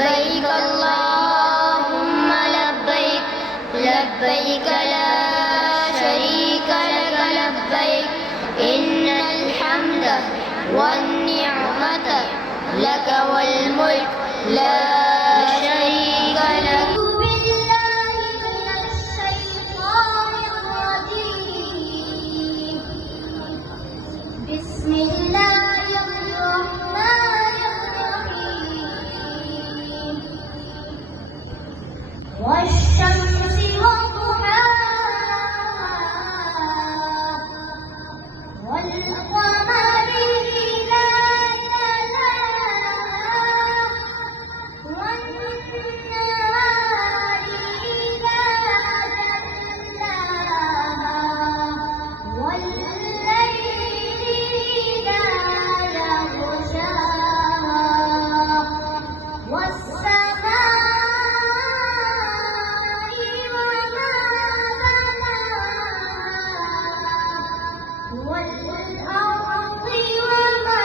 لبيك اللهم لبيك لبيك لا شريك لك لبيك إن الحمد والنعمة لك والملك لا شريك لك. بسم الله الرحمن الرحيم والشمس وضحاها والقمر إذا تلاها والنهار إذا جلاها والليل إذا يغشاها والسماء وما بناها والأرض وما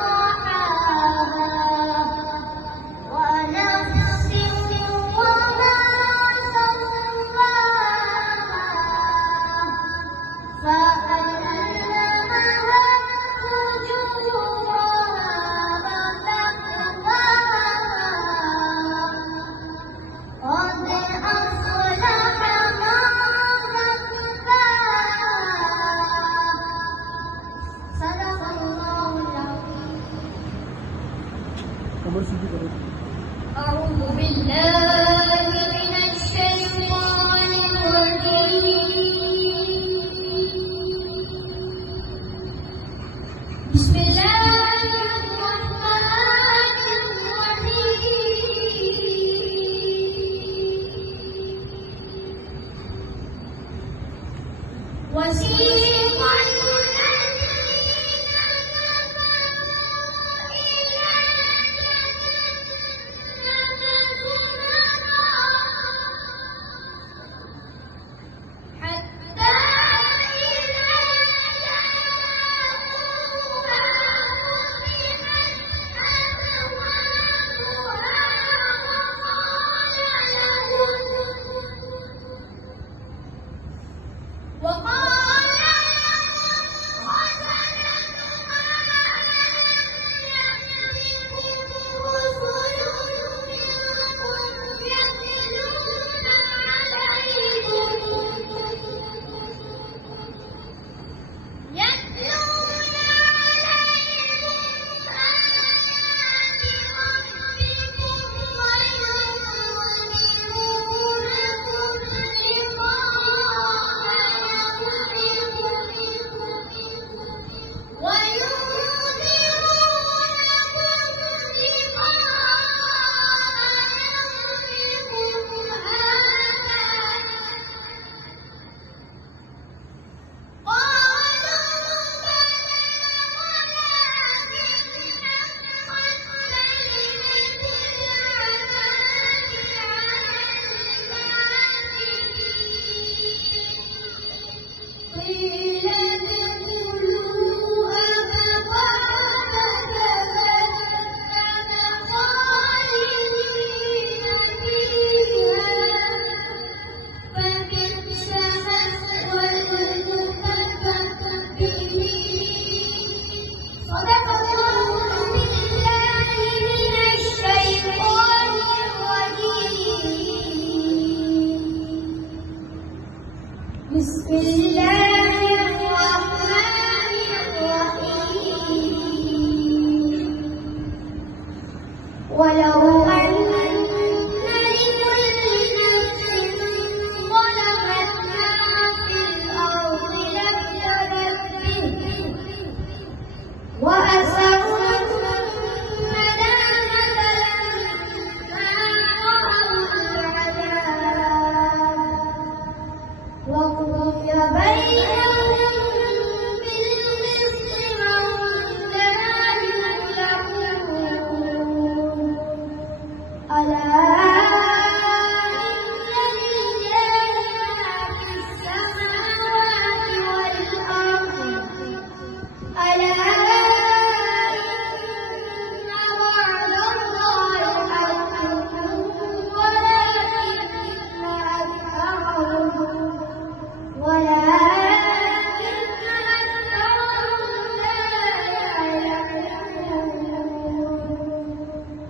طحاها ونفس وما سواها فألهمها فجورها وتقواها قد أفلح من زكاها. صدق الله العظيم. أعوذ بالله من الشيطان الرجيم. بسم الله الرحمن الرحيم. وسيق الذين كفروا إلى جهنم زمرا حتى إذا جاءوها فتحت أبوابها وقال لهم خزنتها ألم يأتكم رسل منكم يتلون عليكم آيات ربكم قيل ادخلوا أبواب جهنم خالدين فيها فبئس مثوى المتكبرين. صدق الله. بالله من الشيطان الرجيم. بسم الله الرحمن الرحيم. ولو أن لكل نفس ظلمت ما في الأرض لافتدت به وأسروا الندامة لما رأوا العذاب وقضي بينهم بالقسط.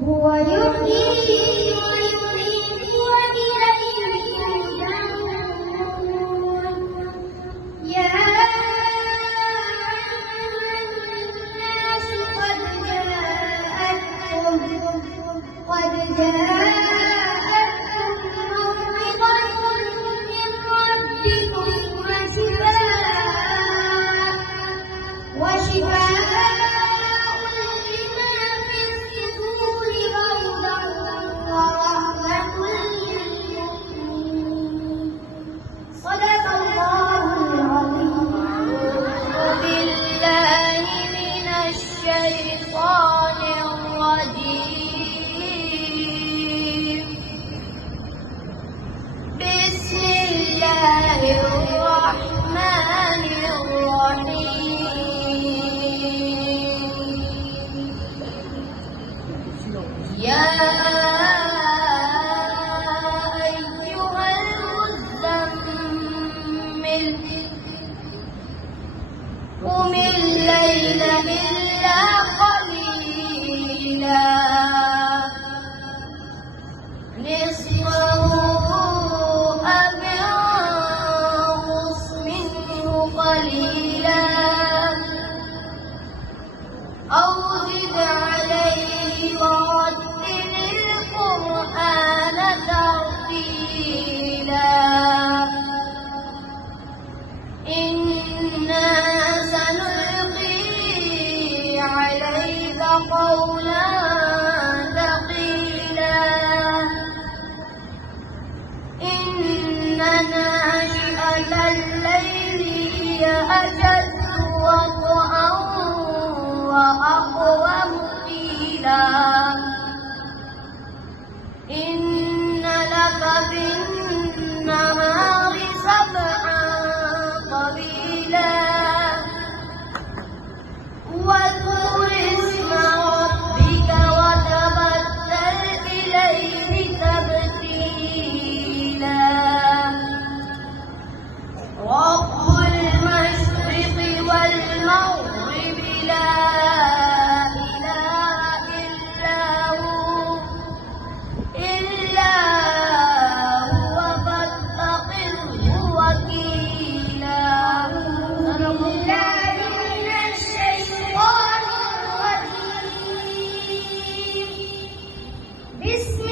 هو يحيي ويميت وإليه ترجعون يا أيها الناس قد جاءتكم موعظة من ربكم وشفاء لما في الصدور وهدى ورحمة للمؤمنين صدق الله العظيم. بالله من الشيطان الرجيم. بسم الله الرحمن الرحيم. يا أيها المزمل قم الليل إلا قليلا نصفه أو انقص منه قليلا أو زد عليه ورتل القرآن ترتيلا إنا سنلقي عليك قولا ثقيلا إن ناشئة الليل هي أشد وطئا وأقوم قيلا إن لك في النهار سبحا طويلا واذكر اسم ربك وتبتل إليه تبتيلا رب المشرق والمغرب لا إله إلا هو فاتخذه وكيلا. بالله من الشيطان الرجيم. بسم